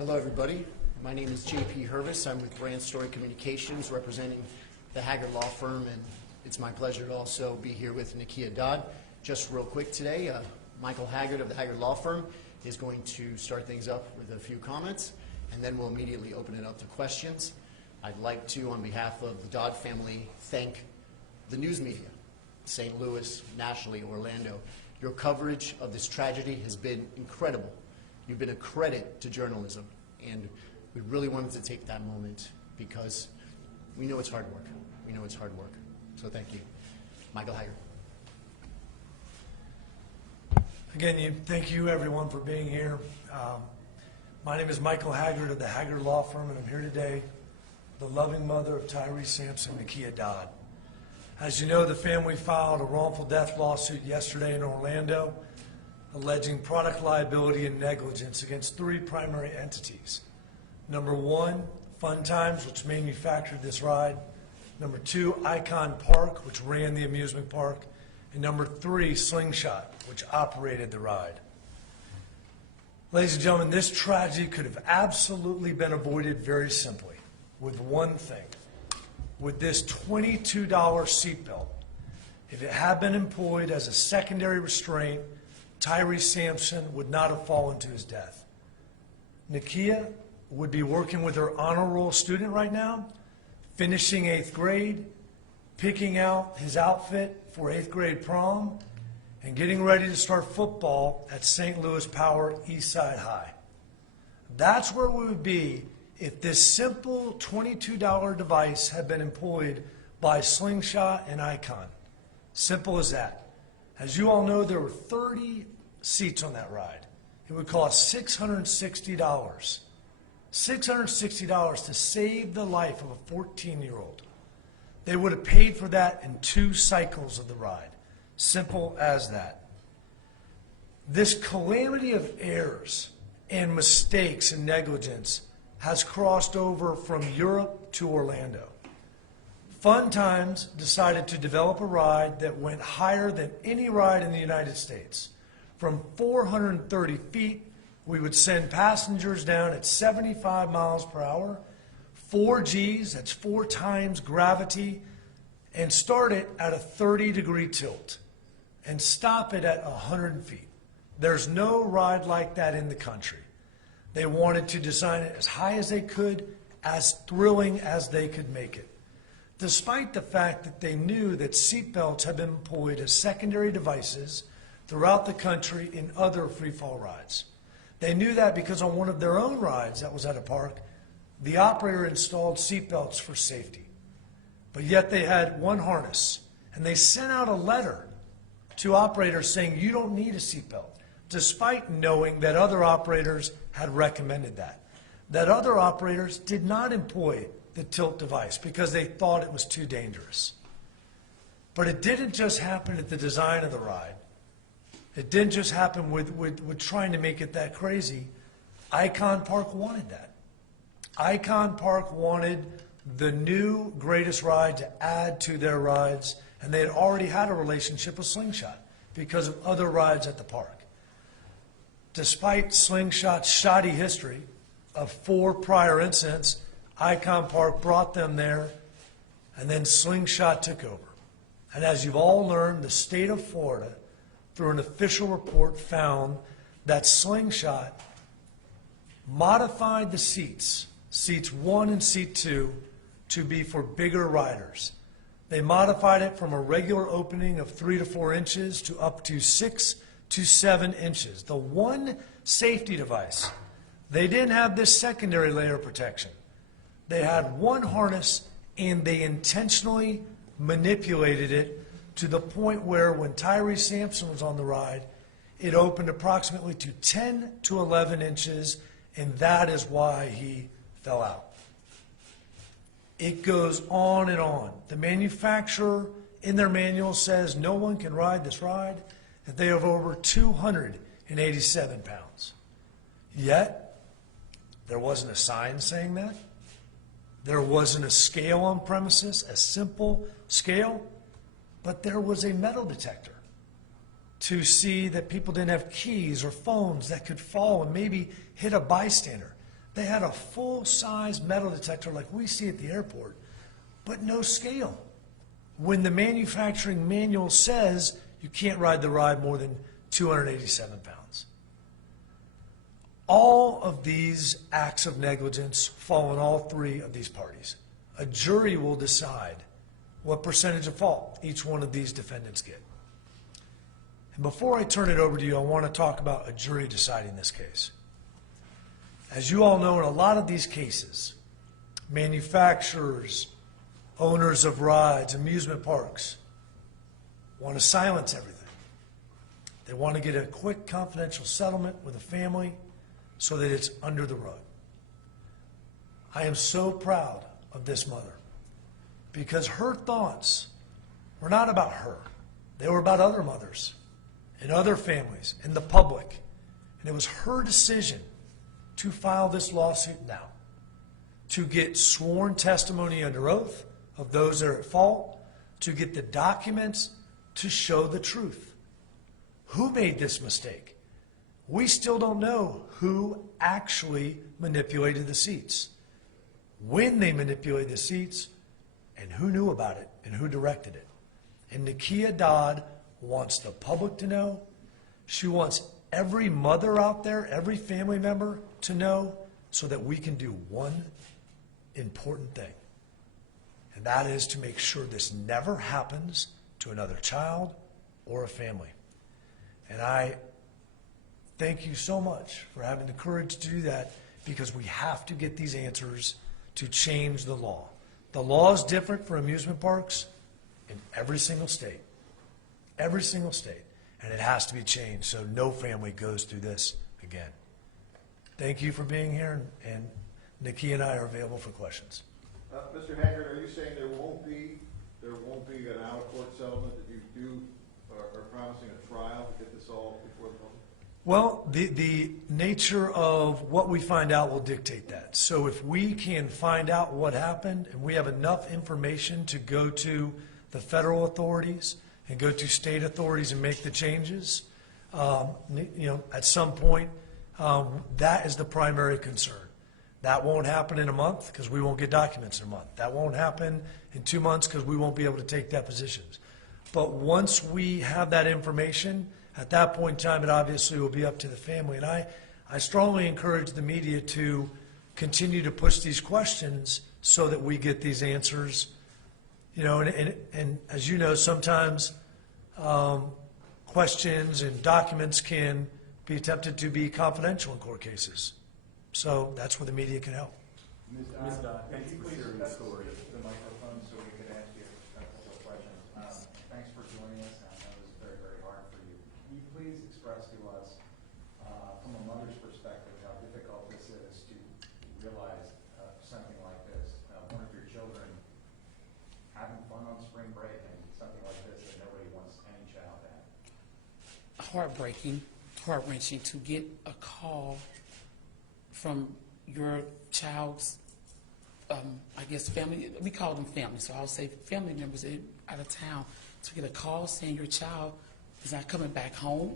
Hello, everybody. My name is J.P. Hervis. I'm with Brand Story Communications, representing the Haggard Law Firm, and it's my pleasure to also be here with Nakia Dodd. Just real quick today, Michael Haggard of the Haggard Law Firm is going to start things up with a few comments, and then we'll immediately open it up to questions. I'd like to, on behalf of the Dodd family, thank the news media, St. Louis, nationally, Orlando. Your coverage of this tragedy has been incredible. You've been a credit to journalism, and we really wanted to take that moment because we know it's hard work. We know it's hard work. So thank you. Michael Haggard. Again, thank you everyone for being here. My name is Michael Haggard of the Haggard Law Firm, and I'm here today, the loving mother of Tyre Sampson, Nakia Dodd. As you know, the family filed a wrongful death lawsuit yesterday in Orlando, alleging product liability and negligence against three primary entities. Number one, Fun Times, which manufactured this ride. Number two, Icon Park, which ran the amusement park. And number three, Slingshot, which operated the ride. Ladies and gentlemen, this tragedy could have absolutely been avoided very simply with one thing. With this $22 seatbelt. If it had been employed as a secondary restraint, Tyre Sampson would not have fallen to his death. Nakia would be working with her honor roll student right now, finishing 8th grade, picking out his outfit for 8th grade prom, and getting ready to start football at St. Louis Power Eastside High. That's where we would be if this simple $22 device had been employed by Slingshot and Icon. Simple as that. As you all know, there were 30 seats on that ride. It would cost $660. $660 to save the life of a 14-year-old. They would have paid for that in 2 cycles of the ride. Simple as that. This calamity of errors and mistakes and negligence has crossed over from Europe to Orlando. Fun Times decided to develop a ride that went higher than any ride in the United States. From 430 feet, we would send passengers down at 75 miles per hour, 4 Gs, that's 4 times gravity, and start it at a 30-degree tilt and stop it at 100 feet. There's no ride like that in the country. They wanted to design it as high as they could, as thrilling as they could make it. Despite the fact that they knew that seatbelts had been employed as secondary devices throughout the country in other free-fall rides. They knew that because on one of their own rides that was at a park, the operator installed seatbelts for safety. But yet they had one harness, and they sent out a letter to operators saying you don't need a seatbelt, despite knowing that other operators had recommended that. That other operators did not employ the tilt device because they thought it was too dangerous. But it didn't just happen at the design of the ride. It didn't just happen with trying to make it that crazy. Icon Park wanted that. Icon Park wanted the new greatest ride to add to their rides, and they had already had a relationship with Slingshot because of other rides at the park. Despite Slingshot's shoddy history of 4 prior incidents, Icon Park brought them there, and then Slingshot took over. And as you've all learned, the state of Florida, through an official report, found that Slingshot modified the seats 1 and seat 2, to be for bigger riders. They modified it from a regular opening of 3 to 4 inches to up to 6 to 7 inches. The one safety device. They didn't have this secondary layer of protection. They had one harness, and they intentionally manipulated it to the point where when Tyre Sampson was on the ride, it opened approximately to 10 to 11 inches, and that is why he fell out. It goes on and on. The manufacturer in their manual says no one can ride this ride, that they have over 287 pounds. Yet, there wasn't a sign saying that. There wasn't a scale on premises, a simple scale, but there was a metal detector to see that people didn't have keys or phones that could fall and maybe hit a bystander. They had a full-size metal detector like we see at the airport, but no scale. When the manufacturing manual says you can't ride the ride more than 287 pounds. All of these acts of negligence fall on all three of these parties. A jury will decide what percentage of fault each one of these defendants get. And before I turn it over to you, I want to talk about a jury deciding this case. As you all know, in a lot of these cases, manufacturers, owners of rides, amusement parks want to silence everything. They want to get a quick confidential settlement with a family so that it's under the rug. I am so proud of this mother because her thoughts were not about her. They were about other mothers and other families and the public. And it was her decision to file this lawsuit now, to get sworn testimony under oath of those that are at fault, to get the documents to show the truth. Who made this mistake? We still don't know who actually manipulated the seats, when they manipulated the seats, and who knew about it and who directed it. And Nakia Dodd wants the public to know. She wants every mother out there, every family member to know, so that we can do one important thing. And that is to make sure this never happens to another child or a family. And I thank you so much for having the courage to do that, because we have to get these answers to change the law. The law is different for amusement parks in every single state. Every single state. And it has to be changed so no family goes through this again. Thank you for being here, and Nikki and I are available for questions. Mr. Haggard, are you saying there won't be an out-of-court settlement, that you are promising a trial to get this all before the public? Well, the nature of what we find out will dictate that. So if we can find out what happened and we have enough information to go to the federal authorities and go to state authorities and make the changes, at some point, that is the primary concern. That won't happen in a month because we won't get documents in a month. That won't happen in 2 months because we won't be able to take depositions. But once we have that information, at that point in time, it obviously will be up to the family. And I strongly encourage the media to continue to push these questions so that we get these answers. And as you know, sometimes questions and documents can be attempted to be confidential in court cases. So that's where the media can help. Ms. Dodd, thanks for sharing the story. The microphone so we could ask you a couple of questions. Thanks for joining us. I know it was very, very hard for you. Can you please express to us, from a mother's perspective, how difficult this is to realize something like this? One of your children having fun on spring break and something like this that nobody wants any child to have. Heartbreaking, heart-wrenching to get a call from your child's, I guess, family. We call them family, so I'll say family members out of town, to get a call saying your child is not coming back home,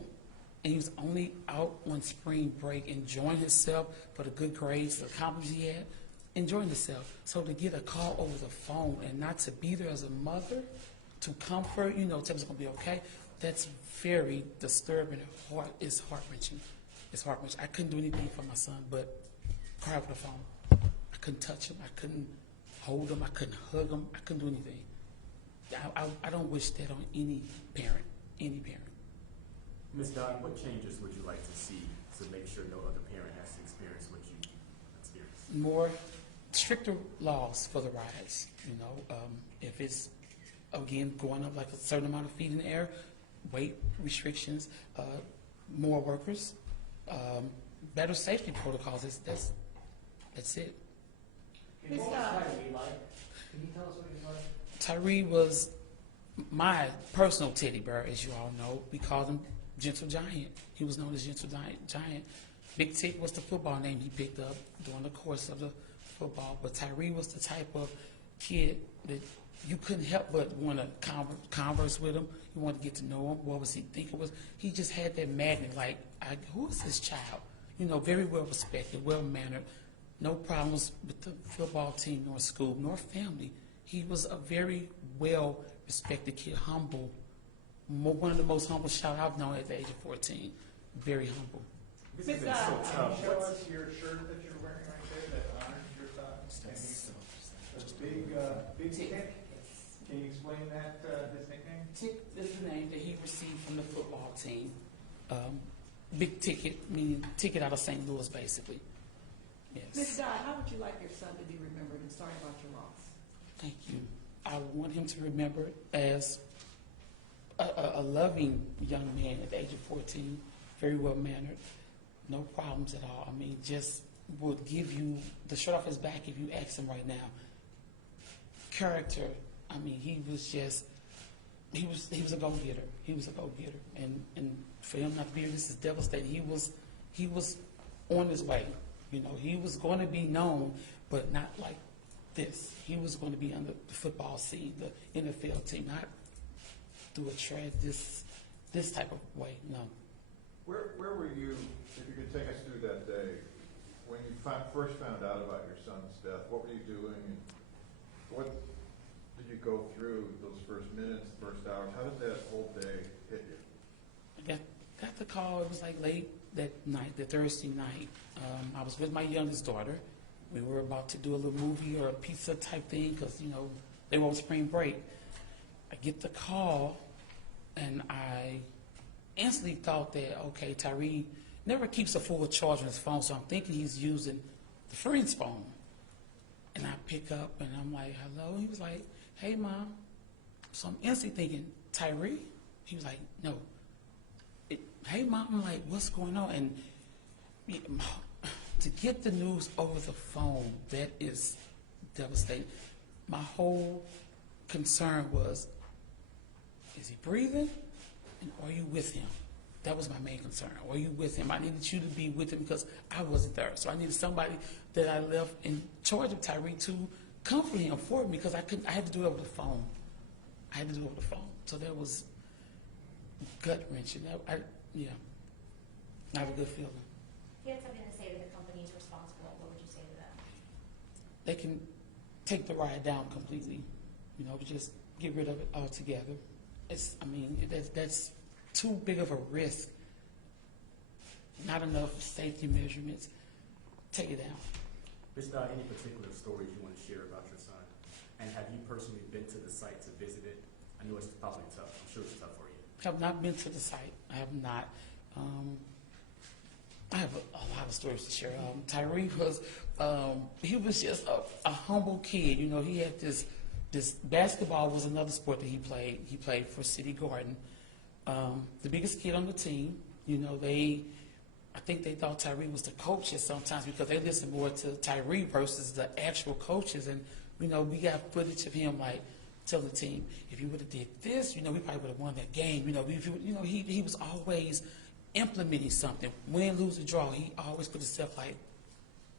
and he was only out on spring break enjoying himself for the good grades, the accomplishments he had, enjoying himself. So to get a call over the phone and not to be there as a mother, to comfort, tell him it's going to be okay, that's very disturbing. It's heart-wrenching. It's heart-wrenching. I couldn't do anything for my son but cry over the phone. I couldn't touch him. I couldn't hold him. I couldn't hug him. I couldn't do anything. I don't wish that on any parent. Any parent. Ms. Dodd, what changes would you like to see to make sure no other parent has to experience what you experienced? More stricter laws for the rides. If it's, again, going up like a certain amount of feet in the air, weight restrictions, more workers, better safety protocols. That's it. What was Tyre like? Can you tell us what he's like? Tyre was my personal teddy bear, as you all know. We called him Gentle Giant. He was known as Gentle Giant. Big Tick was the football name he picked up during the course of the football. But Tyre was the type of kid that you couldn't help but want to converse with him. You wanted to get to know him. What was he thinking? He just had that magnet, like, who is this child? Very well respected, well mannered, no problems with the football team, nor school, nor family. He was a very well-respected kid, humble, one of the most humble child I've known at the age of 14. Very humble. This has been so tough. Can you show us your shirt that you're wearing right there that honors your son? Big Tick? Can you explain that, his nickname? Tick is the name that he received from the football team. Big Ticket, meaning ticket out of St. Louis, basically. Ms. Yes. Dodd, how would you like your son to be remembered, and sorry about your loss? Thank you. I want him to remember as a loving young man at the age of 14, very well mannered, no problems at all. I mean, just would give you the shirt off his back if you ask him right now. Character, I mean, he was a go-getter. He was a go-getter. And for him not to be here, this is devastating. He was on his way. You know, he was going to be known, but not like this. He was going to be on the football scene, the NFL team, not through a tread this type of way. No. Where were you, if you could take us through that day, when you first found out about your son's death? What were you doing? And what did you go through those first minutes, first hours? How did that whole day hit you? I got the call. It was like late that night, the Thursday night. I was with my youngest daughter. We were about to do a little movie or a pizza type thing because, you know, they were on spring break. I get the call, and I instantly thought that, okay, Tyre never keeps a full charge on his phone, so I'm thinking he's using the friend's phone. And I pick up, and I'm like, hello? He was like, hey, Mom. So I'm instantly thinking, Tyre? He was like, no. Hey, Mom. I'm like, what's going on? And to get the news over the phone, that is devastating. My whole concern was, is he breathing? And are you with him? That was my main concern. Are you with him? I needed you to be with him because I wasn't there. So I needed somebody that I left in charge of Tyre to comfort him for me because I had to do it over the phone. I had to do it over the phone. So that was gut-wrenching. I have a good feeling. If you had something to say to the companies responsible, what would you say to them? They can take the ride down completely, you know, just get rid of it altogether. That's too big of a risk. Not enough safety measurements. Take it down. Is there any particular stories you want to share about your son? And have you personally been to the site to visit it? I know it's probably tough. I'm sure it's tough for you. I have not been to the site. I have not. I have a lot of stories to share. Tyre was, he was just a humble kid. You know, he had this basketball was another sport that he played. He played for City Garden. The biggest kid on the team. You know, I think they thought Tyre was the coach at sometimes because they listened more to Tyre versus the actual coaches. And, you know, we got footage of him like telling the team, if you would have did this, you know, we probably would have won that game. You know, he was always implementing something. Win, lose, or draw, he always put himself like,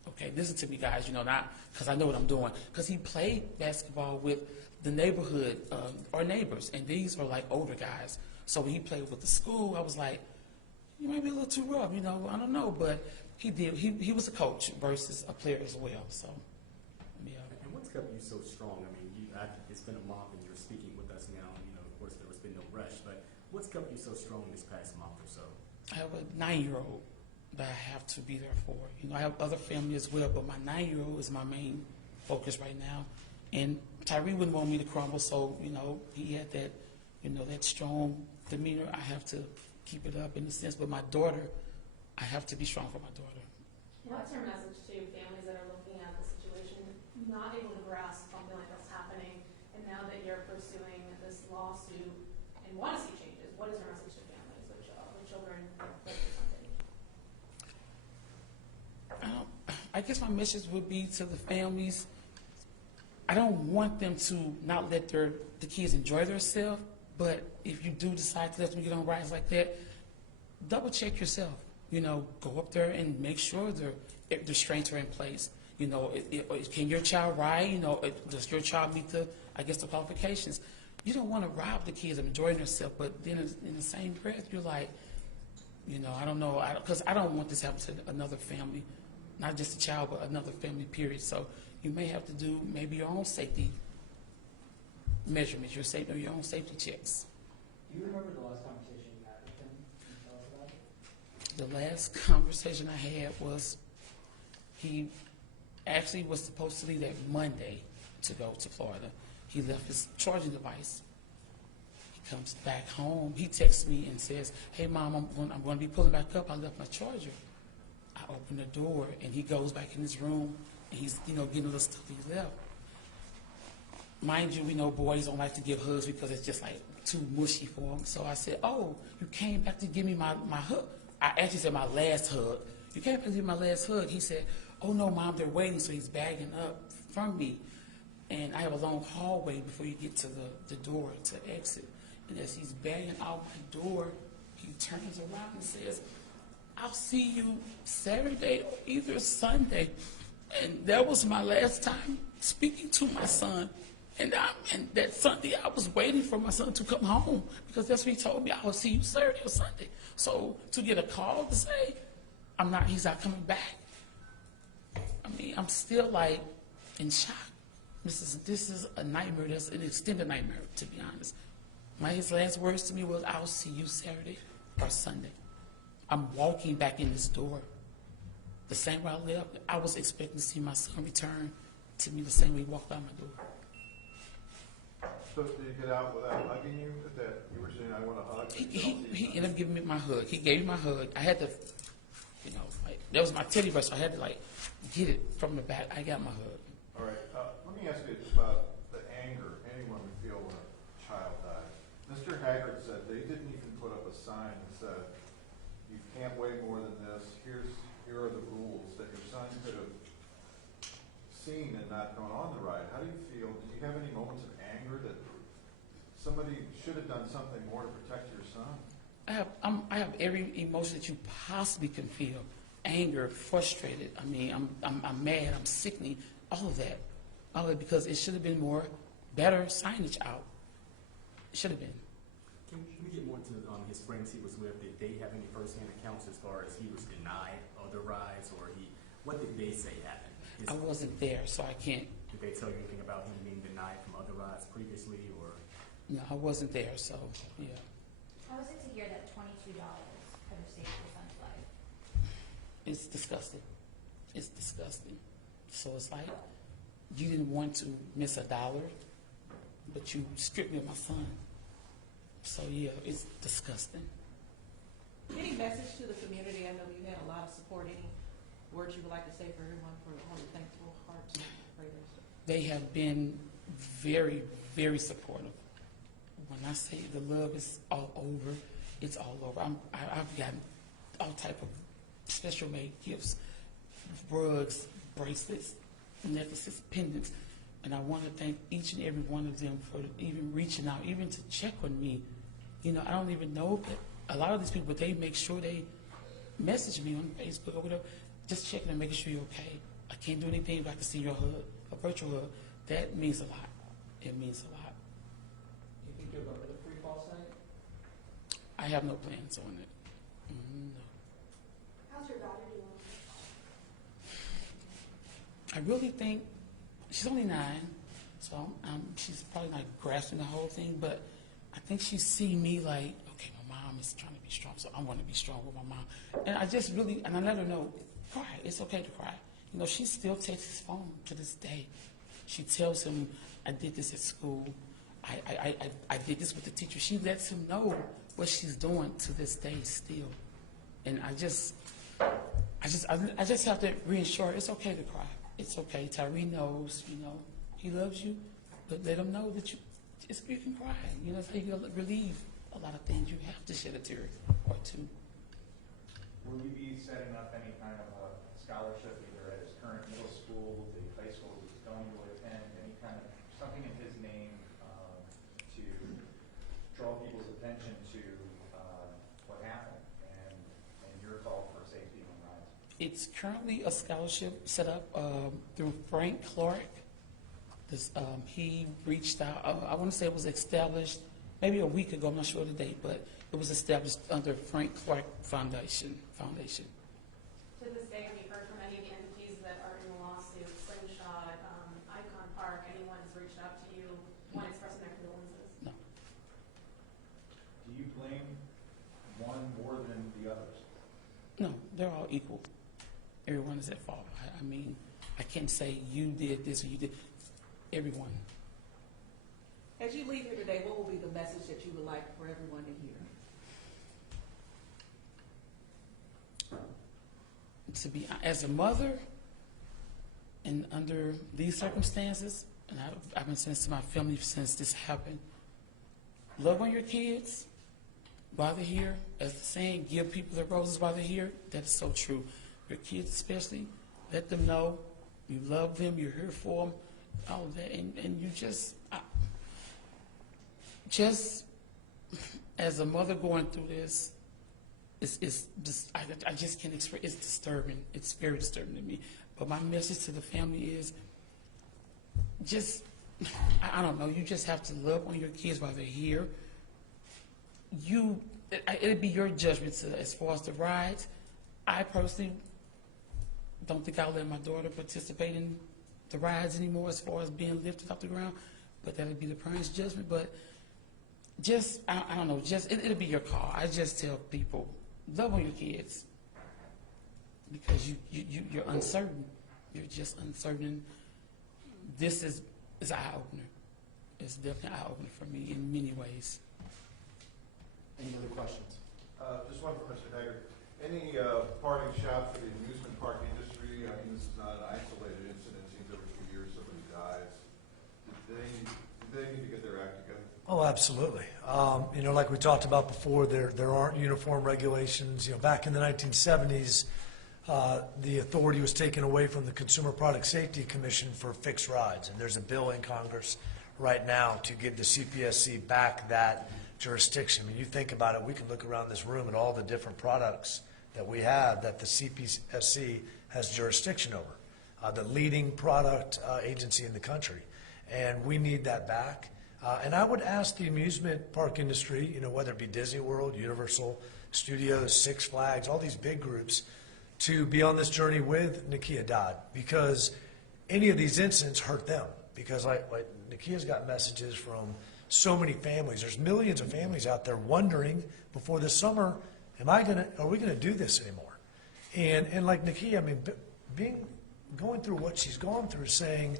okay, listen to me, guys, you know, not because I know what I'm doing. Because he played basketball with the neighborhood, our neighbors, and these are like older guys. So when he played with the school, I was like, you might be a little too rough, you know, I don't know. But he did. He was a coach versus a player as well. So, yeah. And what's kept you so strong? I mean, it's been a month and you're speaking with us now. You know, of course, there has been no rush. But what's kept you so strong this past month or so? I have a 9-year-old that I have to be there for. You know, I have other family as well, but my 9-year-old is my main focus right now. And Tyre wouldn't want me to crumble, so, you know, he had that, you know, that strong demeanor. I have to keep it up in a sense. But my daughter, I have to be strong for my daughter. What's your message to families that are looking at the situation, not able to grasp something like that's happening, and now that you're pursuing this lawsuit and want to see changes? What is your message to families with children like something? I guess my message would be to the families. I don't want them to not let the kids enjoy themselves, but if you do decide to let them get on rides like that, double check yourself. You know, go up there and make sure the restraints are in place. You know, can your child ride? You know, does your child meet the qualifications? You don't want to rob the kids of enjoying themselves, but then in the same breath, you're like, you know, I don't know, because I don't want this to happen to another family. not just a child, but another family, period. So you may have to do maybe your own safety measurements, your own safety checks. Do you remember the last conversation you had with him? Can you tell us about it? The last conversation I had was he actually was supposed to leave that Monday to go to Florida. He left his charging device. He comes back home. He texts me and says, "Hey, Mom, I'm going to be pulling back up. I left my charger." I open the door, and he goes back in his room, and he's, getting all the stuff he left. Mind you, we know boys don't like to give hugs because it's just like too mushy for them. So I said, "Oh, you came back to give me my hug." I actually said my last hug. "You came back to give me my last hug." He said, "Oh no, Mom, they're waiting." So he's bagging up from me. And I have a long hallway before you get to the door to exit. And as he's bagging out my door, he turns around and says, "I'll see you Saturday or either Sunday." And that was my last time speaking to my son. And that Sunday, I was waiting for my son to come home because that's what he told me. "I will see you Saturday or Sunday." So to get a call to say, he's not coming back. I mean, I'm still like in shock. This is a nightmare. That's an extended nightmare, to be honest. His last words to me was, "I'll see you Saturday or Sunday." I'm walking back in this door. The same way I left, I was expecting to see my son return to me the same way he walked out my door. So did you get out without hugging you? That you were saying, "I want a hug"? He ended up giving me my hug. He gave me my hug. I had to, that was my teddy bear, so I had to get it from the back. I got my hug. All right, let me ask you about the anger anyone would feel when a child dies. Mr. Haggard said they didn't even put up a sign that said, "You can't weigh more than this. Here are the rules," that your son could have seen and not gone on the ride. How do you feel? Did you have any moments of anger that somebody should have done something more to protect your son? I have every emotion that you possibly can feel. Anger, frustrated. I mean, I'm mad. I'm sickening. All of that, because it should have been better signage out. It should have been. Can we get more into his friends he was with? Did they have any firsthand accounts as far as he was denied other rides, or what did they say happened? I wasn't there, so I can't. Did they tell you anything about him being denied from other rides previously, or? No, I wasn't there, so yeah. How was it to hear that $22 could have saved your son's life? It's disgusting. It's disgusting. So it's like you didn't want to miss $1, but you stripped me of my son. So yeah, it's disgusting. Any message to the community? I know you had a lot of support. Any words you would like to say for everyone for all the thankful hearts and prayers? They have been very, very supportive. When I say the love is all over, it's all over. I've gotten all type of special made gifts, rugs, bracelets, necklaces, pendants, and I want to thank each and every one of them for even reaching out, even to check on me. I don't even know that a lot of these people, they make sure they message me on Facebook or whatever, just checking and making sure you're okay. I can't do anything if I can see your hug, a virtual hug. That means a lot. It means a lot. Do you think you'll go to the free fall site? I have no plans on it. No. How's your daughter doing? I really think she's only 9, so she's probably not grasping the whole thing, but I think she see me like, okay, my mom is trying to be strong, so I want to be strong with my mom. And I just really, and I let her know, cry. It's okay to cry. She still takes his phone to this day. She tells him, "I did this at school. I did this with the teacher." She lets him know what she's doing to this day still. And I just have to reassure her, it's okay to cry. It's okay. Tyre knows, he loves you, but let him know that you can cry. That's how you relieve a lot of things. You have to shed a tear or two. Will you be setting up any kind of a scholarship, either at his current middle school, the high school he's going to attend, any kind of something in his name to draw people's attention to what happened and your call for safety on rides? It's currently a scholarship set up through Frank Clark. He reached out, I want to say it was established maybe a week ago, I'm not sure of the date, but it was established under Frank Clark Foundation. To this day, have you heard from any of the that are in the lawsuit, Slingshot, Icon Park, anyone has reached out to you when expressing their condolences? No. Do you blame one more than the others? No, they're all equal. Everyone is at fault. I mean, I can't say you did this or you did. Everyone. As you leave here today, what will be the message that you would like for everyone to hear? To be, as a mother, and under these circumstances, and I've been saying this to my family since this happened, love on your kids while they're here. As the saying, give people their roses while they're here. That is so true. Your kids especially, let them know you love them, you're here for them, all of that, and you just as a mother going through this, it's just, I just can't express. It's disturbing. It's very disturbing to me. But my message to the family is just, I don't know. You just have to love on your kids while they're here. It'd be your judgment as far as the rides. I personally don't think I'll let my daughter participate in the rides anymore as far as being lifted off the ground. But that'd be the parents' judgment. But just, I don't know. Just it'll be your call. I just tell people, love on your kids, because you're uncertain. You're just uncertain. This is an eye-opener. It's definitely an eye-opener for me in many ways. Any other questions? Just one for Mr. Hager. Any parting shot for the amusement park industry? I mean, this is not an isolated incident. It seems every 2 years somebody dies. Do they need to get their act together? Oh, absolutely. Like we talked about before, there aren't uniform regulations. Back in the 1970s, the authority was taken away from the Consumer Product Safety Commission for fixed rides, and there's a bill in Congress right now to give the CPSC back that jurisdiction. I mean, you think about it, we can look around this room at all the different products that we have that the CPSC has jurisdiction over, the leading product agency in the country, and we need that back. And I would ask the amusement park industry, whether it be Disney World, Universal Studios, Six Flags, all these big groups, to be on this journey with Nakia Dodd, because any of these incidents hurt them. Because Nakia's got messages from so many families. There's millions of families out there wondering before this summer, are we gonna do this anymore? And like Nakia, I mean, going through what she's gone through, saying,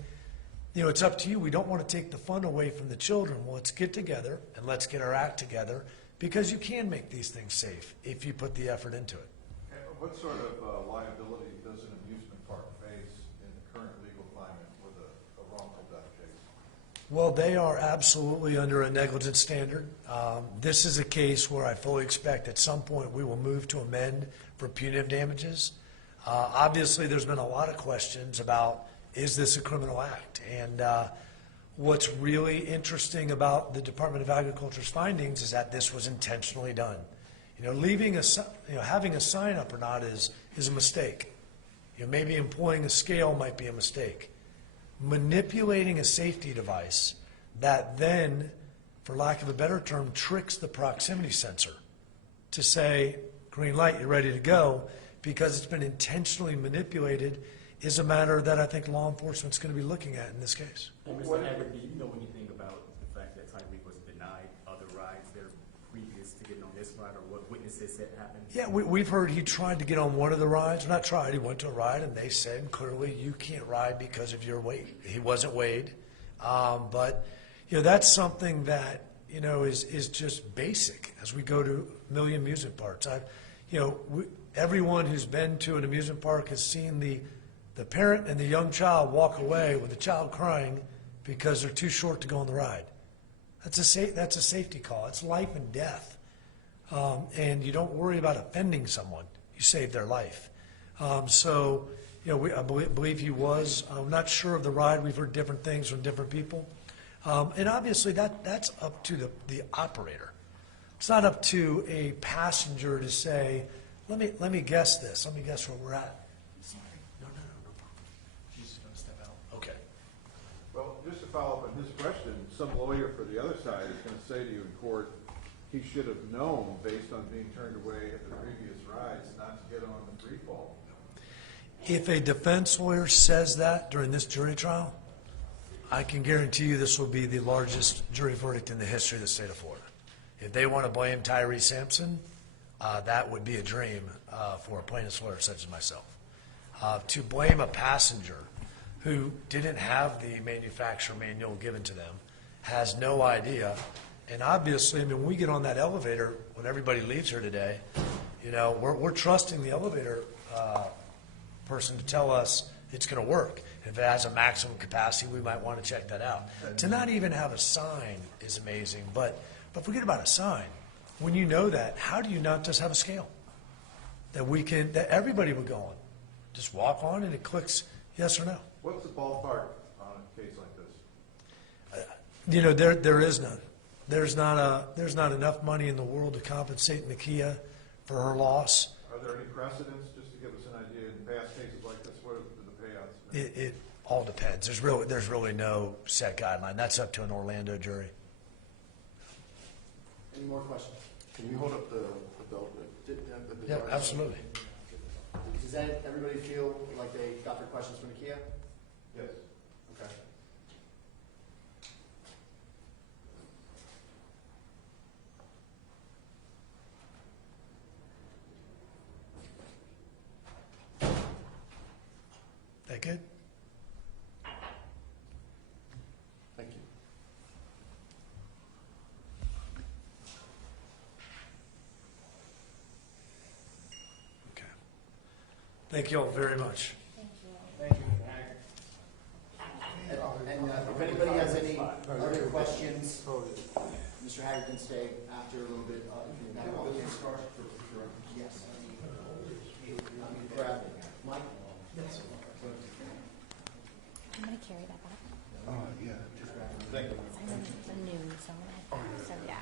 it's up to you. We don't want to take the fun away from the children. Well, let's get together and let's get our act together, because you can make these things safe if you put the effort into it. And what sort of liability does an amusement park face in the current legal climate with a wrongful death case? Well, they are absolutely under a negligence standard. This is a case where I fully expect at some point we will move to amend for punitive damages. Obviously, there's been a lot of questions about, is this a criminal act? And what's really interesting about the Department of Agriculture's findings is that this was intentionally done. Having a sign up or not is a mistake. Maybe employing a scale might be a mistake. Manipulating a safety device that then, for lack of a better term, tricks the proximity sensor to say, green light, you're ready to go, because it's been intentionally manipulated, is a matter that I think law enforcement's going to be looking at in this case. And Mr. Haggard, do you know anything about the fact that Tyreek was denied other rides there previous to getting on this ride, or what witnesses said happened? Yeah, we've heard he tried to get on one of the rides. Not tried, he went to a ride, and they said clearly, you can't ride because of your weight. He wasn't weighed. But that's something that is just basic as we go to a million amusement parks. Everyone who's been to an amusement park has seen the parent and the young child walk away with the child crying because they're too short to go on the ride. That's a safety call. It's life and death. And you don't worry about offending someone. You save their life. I believe he was. I'm not sure of the ride. We've heard different things from different people. And obviously that's up to the operator. It's not up to a passenger to say, let me guess this. Let me guess where we're at. Sorry. No problem. She's just going to step out. Okay. Well, just to follow up on his question, some lawyer for the other side is going to say to you in court, he should have known, based on being turned away at the previous rides, not to get on the free fall. If a defense lawyer says that during this jury trial, I can guarantee you this will be the largest jury verdict in the history of the state of Florida. If they want to blame Tyre Sampson, that would be a dream for a plaintiff's lawyer such as myself. To blame a passenger who didn't have the manufacturer manual given to them, has no idea, and obviously, I mean, when we get on that elevator, when everybody leaves here today, you know, we're trusting the elevator person to tell us it's going to work. If it has a maximum capacity, we might want to check that out. To not even have a sign is amazing, but forget about a sign. When you know that, how do you not just have a scale that everybody would go on? Just walk on and it clicks yes or no. What's the ballpark on a case like this? You know, there is none. There's not enough money in the world to compensate Nakia for her loss. Are there any precedents, just to give us an idea, in past cases like this, what are the payouts? It all depends. There's really no set guideline. That's up to an Orlando jury. Any more questions? Can you hold up the belt? Yeah, absolutely. Does that everybody feel like they got their questions from Nakia? Yes. Okay. That good? Thank you. Okay. Thank you all very much. Thank you. And if anybody has any other questions, Mr. Haggard can stay after a little bit. Yes. Grab it. Mike? Yes. I'm gonna carry that back. Oh, yeah. Thank you. I'm in the news, so I'm gonna, so yeah.